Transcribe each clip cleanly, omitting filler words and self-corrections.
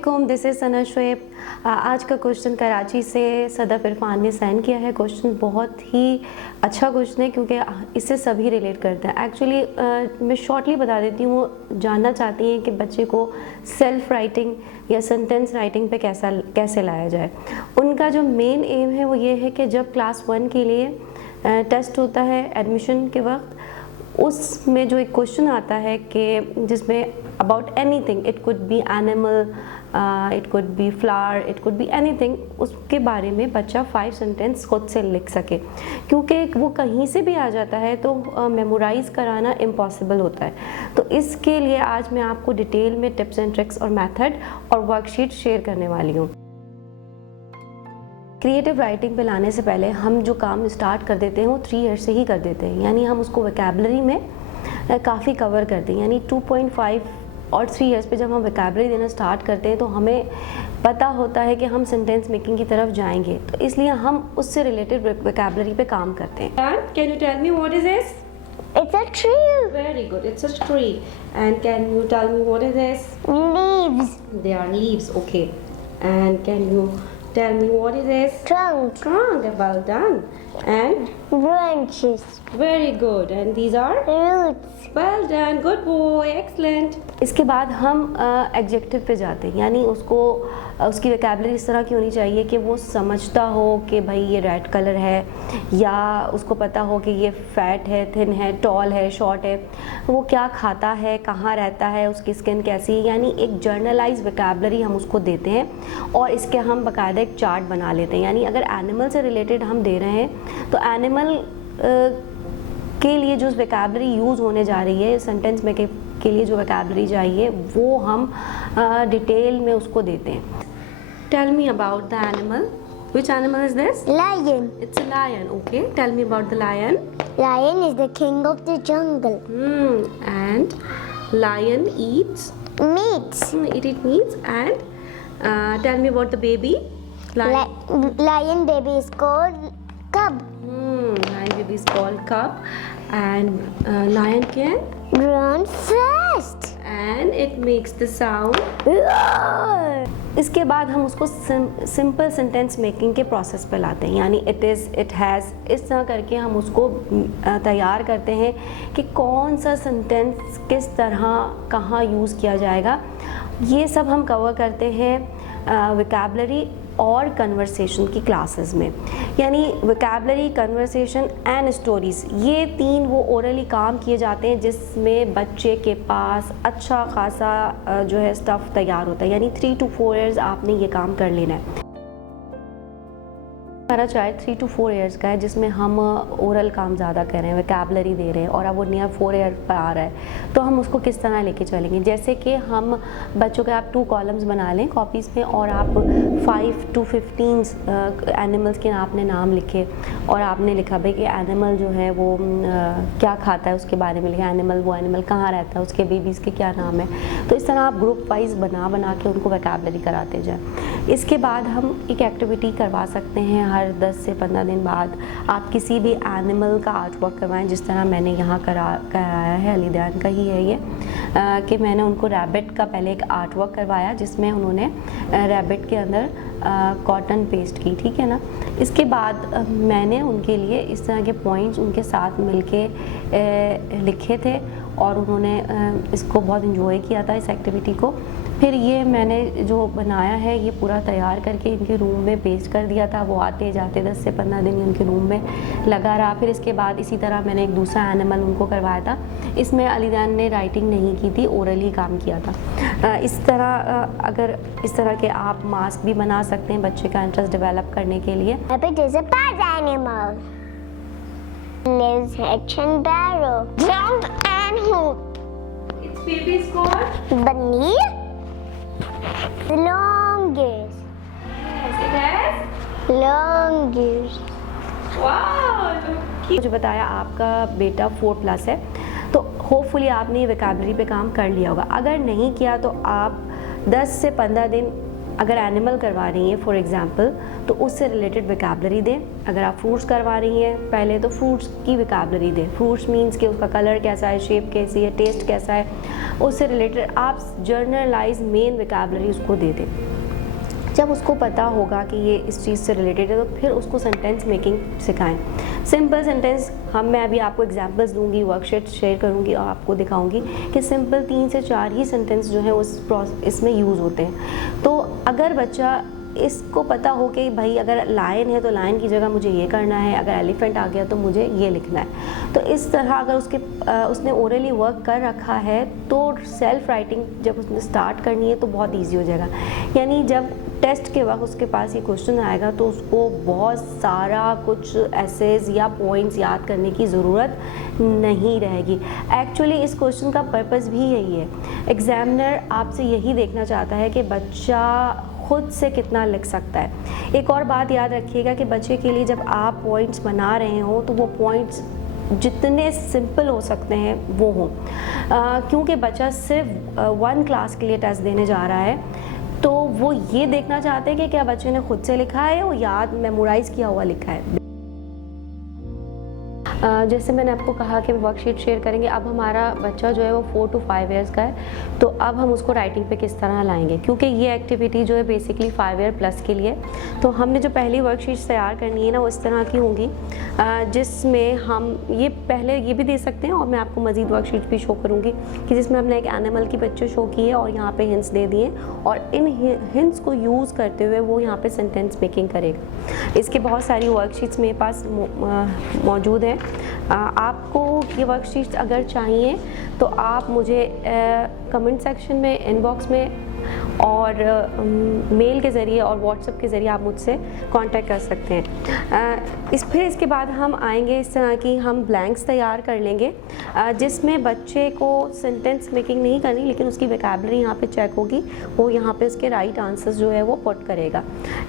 अस्सलामुअलैकुम, this is सना शुएब। आज का क्वेश्चन कराची से सदफ इरफान ने सेंड किया है। क्वेश्चन बहुत ही अच्छा क्वेश्चन है क्योंकि इससे सभी रिलेट करते हैं। एक्चुअली मैं शॉर्टली बता देती हूँ, वो जानना चाहती हैं कि बच्चे को सेल्फ राइटिंग या सेंटेंस राइटिंग पे कैसे लाया जाए। उनका जो मेन एम है वो ये है कि जब क्लास 1 के लिए टेस्ट होता है एडमिशन के वक्त, उसमें जो एक क्वेश्चन आता है कि जिसमें about anything, it could be animal, it could be flower, it could be anything, उसके बारे में बच्चा 5 सेंटेंस खुद से लिख सके। क्योंकि वो कहीं से भी आ जाता है तो मेमोराइज़ कराना इम्पॉसिबल होता है। तो इसके लिए आज मैं आपको डिटेल में टिप्स एंड ट्रिक्स और मेथड और वर्कशीट शेयर करने वाली हूँ। क्रिएटिव राइटिंग पे लाने से पहले हम जो काम स्टार्ट कर देते हैं वो 3 ईयर्स से ही कर देते हैं, यानी हम उसको वोकैबुलरी में काफ़ी कवर करते हैं। यानी 2.5 और 3 ईयर्स पे जब हम वोकैबुलरी देना स्टार्ट करते हैं तो हमें पता होता है कि हम सेंटेंस मेकिंग की तरफ जाएंगे, तो इसलिए हम उससे रिलेटेड वोकैबुलरी पे काम करते हैं। Can you tell me what is this? It's a tree. Very good, it's a tree. And can you tell me what is this? Leaves. They are leaves, okay. And can you tell me what is this? Trunk. Trunk, well done. And Branches. very good. And these are? Roots. Well done, good boy, excellent. इसके बाद हम adjective पे जाते हैं, यानी उसकी vocabulary इस तरह की होनी चाहिए कि वो समझता हो कि भाई ये रेड कलर है, या उसको पता हो कि ये फैट है, थिन है, टॉल है, शॉर्ट है, वो क्या खाता है, कहाँ रहता है, उसकी स्किन कैसी है। यानी एक जर्नलाइज वोकैबुलरी हम उसको देते हैं और इसके हम बाकायदा एक चार्ट बना लेते हैं। यानी अगर एनिमल से रिलेटेड हम दे रहे हैं तो एनिमल के लिए जो वोकैबुलरी यूज़ होने जा रही है, सेंटेंस में के लिए जो वोकैबुलरी चाहिए वो हम डिटेल में उसको देते हैं। Tell me about the animal. Which animal is this? Lion. It's a lion. Okay, tell me about the lion. Lion is the king of the jungle. And lion eats Meat. eat meats. And tell me about the baby. Lion baby is called cub. Lion baby is called cub. And lion can Run fast. and it makes the sound. Roar. इसके बाद हम उसको simple sentence making के process पे लाते हैं, यानी it is, it has, इस तरह करके हम उसको तैयार करते हैं कि कौन सा सेंटेंस किस तरह कहाँ यूज़ किया जाएगा। ये सब हम कवर करते हैं वोकैबुलरी और कन्वर्सेशन की क्लासेस में। यानी वोकैबुलरी, कन्वर्सेशन एंड स्टोरीज़, ये 3 वो ओरली काम किए जाते हैं जिसमें बच्चे के पास अच्छा खासा जो है स्टफ़ तैयार होता है। यानी 3 to 4 ईयर्स आपने ये काम कर लेना है। हमारा चाहे 3 to 4 ईयर्स का है जिसमें हम ओरल काम ज़्यादा कर रहे हैं, वोकैबुलरी दे रहे हैं, और अब वो नियर 4 ईयर पर आ रहा है, तो हम उसको किस तरह लेके चलेंगे। जैसे कि हम बच्चों के आप 2 कॉलम्स बना लें कॉपीज़ में और आप 5 to 15 एनिमल्स के आपने नाम लिखे और आपने लिखा भाई कि एनिमल जो है वो क्या खाता है, उसके बारे में लिखा, एनिमल वो एनिमल कहाँ रहता है, उसके बेबीज़ के क्या नाम है। तो इस तरह आप ग्रुप वाइज बना के उनको वोकैबुलरी कराते जाएँ। इसके बाद हम एक एक्टिविटी करवा सकते हैं, हर 10 से 15 दिन बाद आप किसी भी एनिमल का आर्ट वर्क करवाएं, जिस तरह मैंने यहाँ कराया है, अलीदान का ही है ये, कि मैंने उनको रैबिट का पहले एक आर्ट वर्क करवाया जिसमें उन्होंने रैबिट के अंदर कॉटन पेस्ट की, ठीक है ना। इसके बाद मैंने उनके लिए इस तरह के पॉइंट्स उनके साथ मिलके लिखे थे और उन्होंने इसको बहुत इन्जॉय किया था, इस एक्टिविटी को। फिर ये मैंने जो बनाया है ये पूरा तैयार करके इनके रूम में पेस्ट कर दिया था। वो आते जाते 10 से 15 दिन उनके रूम में लगा रहा। फिर इसके बाद इसी तरह मैंने एक दूसरा एनिमल उनको करवाया था। इसमें अलीदान ने राइटिंग नहीं की थी, ओरली काम किया था। इस तरह अगर इस तरह के आप मास्क भी बना सकते हैं बच्चे का इंटरेस्ट डेवलप करने के लिए। Rabbit is a bad animal. Lives hatch and barrow. Jump and hoop. Its baby is called Bunny. The long ears. Yes, it has Long ears. wow. मुझे बताया आपका बेटा 4+ है, तो होपफुली आपने ये वोकैबुलरी पे काम कर लिया होगा। अगर नहीं किया तो आप 10 से 15 दिन अगर एनिमल करवा रही हैं फॉर एग्जांपल तो उससे रिलेटेड वोकैबुलरी दें। अगर आप फ्रूट्स करवा रही हैं पहले तो फ्रूट्स की वोकैबुलरी दें। फ्रूट्स मीन्स कि उसका कलर कैसा है, शेप कैसी है, टेस्ट कैसा है, उससे रिलेटेड आप जर्नलाइज मेन वोकैबुलरी उसको दे दें। जब उसको पता होगा कि ये इस चीज़ से रिलेटेड है तो फिर उसको सेंटेंस मेकिंग सिखाएं। सिंपल सेंटेंस मैं अभी आपको एग्जांपल्स दूंगी, वर्कशीट शेयर करूंगी और आपको दिखाऊंगी कि सिंपल 3 से 4 ही सेंटेंस जो है इसमें यूज़ होते हैं। तो अगर बच्चा इसको पता हो कि भाई अगर लायन है तो लायन की जगह मुझे ये करना है, अगर एलिफेंट आ गया तो मुझे ये लिखना है, तो इस तरह अगर उसने ओरली वर्क कर रखा है तो सेल्फ राइटिंग जब उसने स्टार्ट करनी है तो बहुत ईजी हो जाएगा। यानी जब टेस्ट के वक्त उसके पास ये क्वेश्चन आएगा तो उसको बहुत सारा कुछ एसेज या पॉइंट्स याद करने की ज़रूरत नहीं रहेगी। एक्चुअली इस क्वेश्चन का पर्पस भी यही है। एग्जामिनर आपसे यही देखना चाहता है कि बच्चा खुद से कितना लिख सकता है। एक और बात याद रखिएगा कि बच्चे के लिए जब आप पॉइंट्स बना रहे हो तो वो पॉइंट्स जितने सिंपल हो सकते हैं वो हों, क्योंकि बच्चा सिर्फ 1 क्लास के लिए टेस्ट देने जा रहा है तो वो ये देखना चाहते हैं कि क्या बच्चे ने खुद से लिखा है और याद मेमोराइज़ किया हुआ लिखा है। जैसे मैंने आपको कहा कि वर्कशीट शेयर करेंगे। अब हमारा बच्चा जो है वो 4 to 5 ईयर्स का है तो अब हम उसको राइटिंग पे किस तरह लाएंगे, क्योंकि ये एक्टिविटी जो है बेसिकली 5 ईयर प्लस के लिए। तो हमने जो पहली वर्कशीट्स तैयार करनी है ना वो इस तरह की होंगी जिसमें हम ये पहले ये भी दे सकते हैं और मैं आपको मज़ीद वर्कशीट भी शो करूँगी कि जिसमें हमने एक एनिमल की पिक्चर शो की है और यहाँ पे हिंट्स दे दिए और इन हिंट्स को यूज़ करते हुए वो यहाँ पे सेंटेंस मेकिंग करेगा। इसके बहुत सारी वर्कशीट्स मेरे पास मौजूद हैं। आपको ये वर्कशीट्स अगर चाहिए तो आप मुझे कमेंट सेक्शन में, इनबॉक्स में और मेल के ज़रिए और व्हाट्सएप के ज़रिए आप मुझसे कांटेक्ट कर सकते हैं। फिर इसके बाद हम आएंगे इस तरह की हम ब्लैंक्स तैयार कर लेंगे जिसमें बच्चे को सेंटेंस मेकिंग नहीं करनी लेकिन उसकी वोकैबुलरी यहाँ पे चेक होगी, वो यहाँ पे उसके राइट आंसर्स जो है वो पुट करेगा।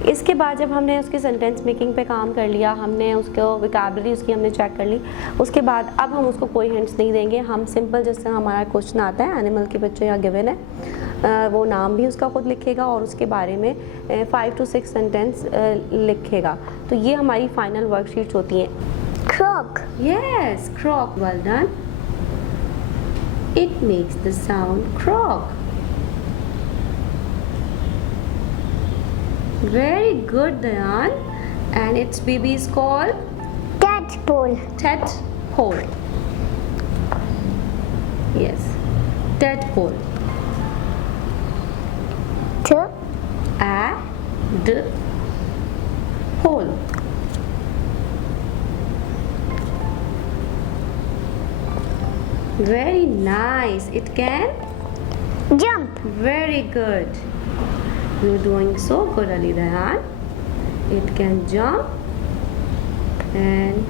इसके बाद जब हमने उसकी सेंटेंस मेकिंग पे काम कर लिया, हमने उसको वोकैबुलरी उसकी हमने चेक कर ली, उसके बाद अब हम उसको कोई हिंट्स नहीं देंगे। हम सिंपल जिस तरह हमारा क्वेश्चन आता है एनिमल की पिक्चर या गिवन है वो नाम भी उसका खुद लिखेगा और उसके बारे में 5 to 6 सेंटेंस लिखेगा। तो ये हमारी फाइनल वर्कशीट्स होती हैं। Croak. Yes, croak. Well done. It makes the sound croak. Very good, Dayan. And its baby is called Tadpole. tadpole. Yes, tadpole. Hole. Very nice. It can Jump. very good. You're doing so good, Ali Dayan. It can jump and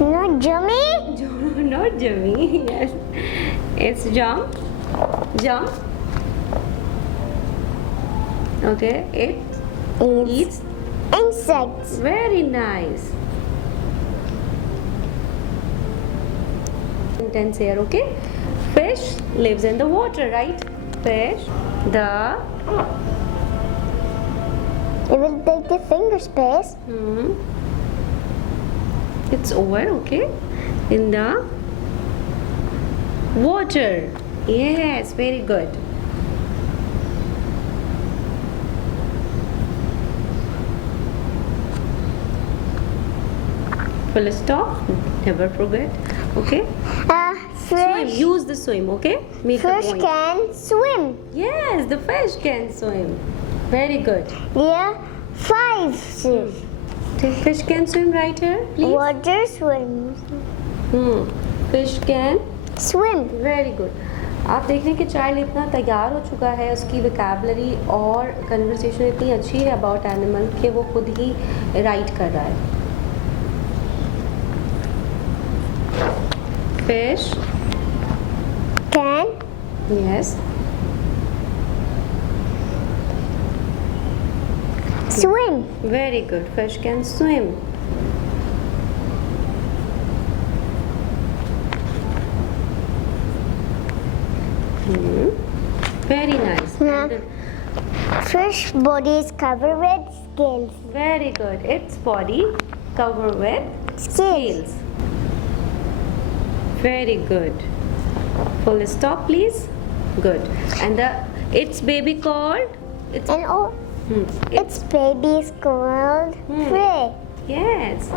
Not jummy. not Jimmy. Yes, it's jump. Okay, it eats Insects. very nice. Sentence here, okay? Fish lives in the water, right? Fish, It will take the finger space. It's over, okay? In the water. Yes, very good. Full stop. Never forget. Okay? Swim. Fish. Use the swim. Okay? Make the Fish point. can swim. Yes, the fish can swim. Very good. There are 5 fish. The fish can swim right here, please. Water swims. Fish can. Swim. Very good. आप देख रहे हैं कि child इतना तैयार हो चुका है, उसकी वोकैबुलरी और कन्वर्सेशन इतनी अच्छी है अबाउट एनिमल कि वो खुद ही राइट कर रहा है। Fish Can yes swim. Very good. Fish can swim. Very nice. Yeah. And fish body is covered with scales. Very good. Its body covered with scales. Very good. Full stop, please. Good. And its baby called? And oh, its baby is called prey. Yes.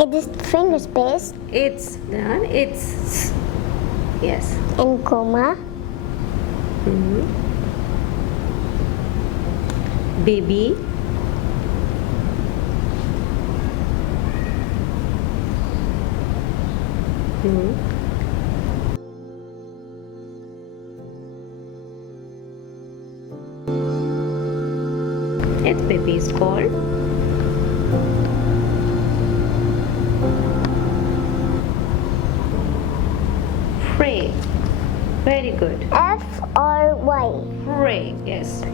It is finger space It's done. It's yes. and comma. Baby. Its baby is called prey. Very good. F-R-Y. Prey. Yes.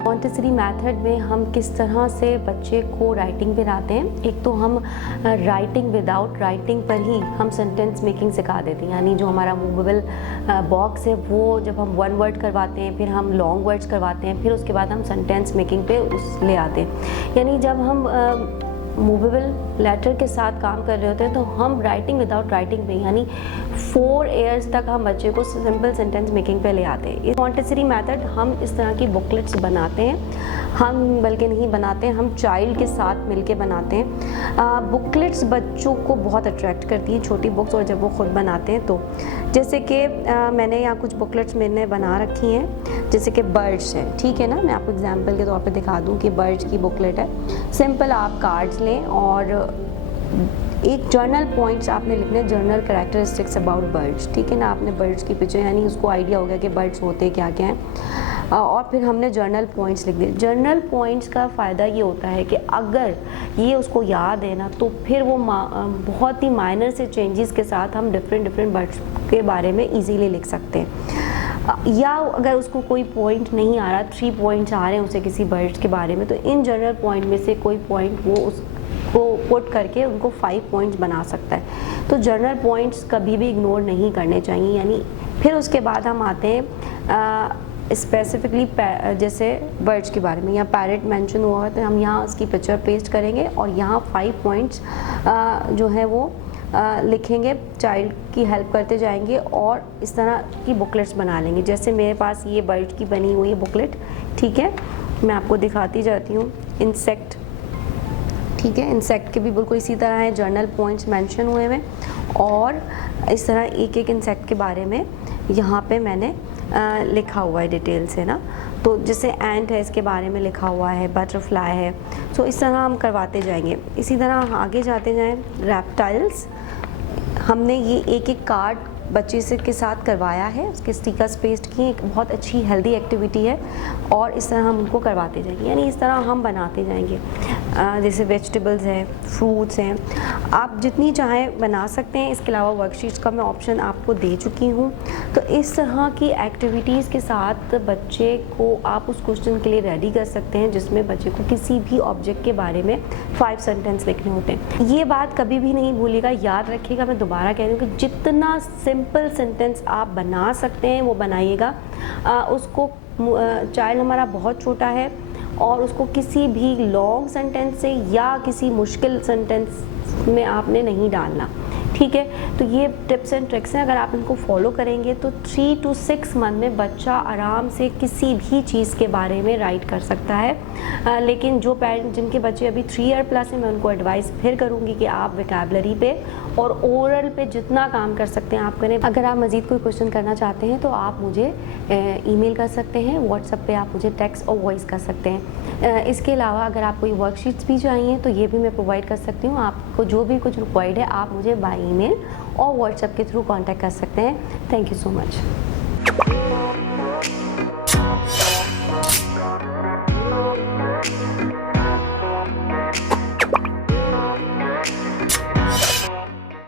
Montessori method में हम किस तरह से बच्चे को writing पे लाते हैं। एक तो हम राइटिंग विदाउट राइटिंग पर ही हम सेंटेंस मेकिंग सिखा देते हैं, यानी जो हमारा मूवेबल बॉक्स है वो जब हम वन वर्ड करवाते हैं, फिर हम लॉन्ग वर्ड्स करवाते हैं, फिर उसके बाद हम सेंटेंस मेकिंग पे उस ले आते हैं। यानी जब हम मूवेबल लेटर के साथ काम कर रहे होते हैं तो हम राइटिंग विदाउट राइटिंग पे यानी 4 ईयर्स तक हम बच्चे को सिंपल सेंटेंस मेकिंग पे ले आते हैं। इस मॉन्टेसरी मेथड हम इस तरह की बुकलेट्स बनाते हैं, हम बल्कि नहीं बनाते हैं, हम चाइल्ड के साथ मिलके बनाते हैं। बुकलेट्स बच्चों को बहुत अट्रैक्ट करती हैं, छोटी बुक्स, और जब वो खुद बनाते हैं तो जैसे कि मैंने यहाँ कुछ बुकलेट्स मैंने बना रखी हैं, जैसे कि बर्ड्स हैं, ठीक है ना। मैं आपको एग्जांपल के तौर पे दिखा दूँ कि बर्ड्स की बुकलेट है। सिंपल आप कार्ड्स लें और एक जर्नल पॉइंट्स आपने लिखने, जर्नल कैरेक्टरिस्टिक्स अबाउट बर्ड्स, ठीक है ना। आपने बर्ड्स की पिक्चर यानी उसको आइडिया हो गया कि बर्ड्स होते क्या क्या हैं, और फिर हमने जर्नल पॉइंट्स लिख दिए। जर्नल पॉइंट्स का फ़ायदा ये होता है कि अगर ये उसको याद है ना तो फिर वो बहुत ही माइनर से चेंजेस के साथ हम डिफरेंट बर्ड्स के बारे में ईजीली लिख सकते हैं। या अगर उसको कोई पॉइंट नहीं आ रहा, 3 पॉइंट्स आ रहे हैं उसे किसी बर्ड्स के बारे में, तो इन जनरल पॉइंट में से कोई पॉइंट वो उसको पुट करके उनको 5 पॉइंट्स बना सकता है। तो जनरल पॉइंट्स कभी भी इग्नोर नहीं करने चाहिए। यानी फिर उसके बाद हम आते हैं स्पेसिफिकली जैसे बर्ड्स के बारे में, या पैरेट मेंशन हुआ है तो हम यहाँ उसकी पिक्चर पेस्ट करेंगे और यहाँ 5 पॉइंट्स जो है वो लिखेंगे, चाइल्ड की हेल्प करते जाएंगे और इस तरह की बुकलेट्स बना लेंगे। जैसे मेरे पास ये बर्ड की बनी हुई है बुकलेट, ठीक है, मैं आपको दिखाती जाती हूँ। इंसेक्ट, ठीक है, इंसेक्ट के भी बिल्कुल इसी तरह है, जर्नल पॉइंट्स मेंशन हुए हैं और इस तरह एक इंसेक्ट के बारे में यहाँ पे मैंने लिखा हुआ है डिटेल से ना। तो जैसे एंट है, इसके बारे में लिखा हुआ है, बटरफ्लाई है। तो इस तरह हम करवाते जाएंगे। इसी तरह आगे जाते जाएं, रेप्टाइल्स, हमने ये एक कार्ड बच्चे से के साथ करवाया है, उसके स्टिकर्स पेस्ट किए, एक बहुत अच्छी हेल्दी एक्टिविटी है और इस तरह हम उनको करवाते जाएंगे। यानी इस तरह हम बनाते जाएंगे। जैसे वेजिटेबल्स हैं, फ्रूट्स हैं, आप जितनी चाहें बना सकते हैं। इसके अलावा वर्कशीट्स का मैं ऑप्शन आपको दे चुकी हूँ। तो इस तरह की एक्टिविटीज़ के साथ बच्चे को आप उस क्वेश्चन के लिए रेडी कर सकते हैं जिसमें बच्चे को किसी भी ऑब्जेक्ट के बारे में 5 सेंटेंस लिखने होते हैं। ये बात कभी भी नहीं भूलिएगा, याद रखिएगा, मैं दोबारा कह रही हूँ कि जितना सिंपल सेंटेंस आप बना सकते हैं वो बनाइएगा। उसको चाइल्ड हमारा बहुत छोटा है और उसको किसी भी लॉन्ग सेंटेंस से या किसी मुश्किल सेंटेंस में आपने नहीं डालना, ठीक है। तो ये टिप्स एंड ट्रिक्स हैं, अगर आप इनको फॉलो करेंगे तो 3 to 6 मंथ में बच्चा आराम से किसी भी चीज़ के बारे में राइट कर सकता है। लेकिन जो पेरेंट जिनके बच्चे अभी 3 ईयर प्लस हैं, मैं उनको एडवाइस फिर करूँगी कि आप वोकैबुलरी पे और ओरल पे जितना काम कर सकते हैं आप करें। अगर आप मज़ीद कोई क्वेश्चन करना चाहते हैं तो आप मुझे ईमेल कर सकते हैं, व्हाट्सएप पे आप मुझे टेक्स्ट और वॉइस कर सकते हैं। इसके अलावा अगर आप कोई वर्कशीट्स भी चाहिए तो ये भी मैं प्रोवाइड कर सकती हूँ। आपको जो भी कुछ रिक्वायर्ड है आप मुझे बाय ईमेल और व्हाट्सएप के थ्रू कांटेक्ट कर सकते हैं। Thank you so much.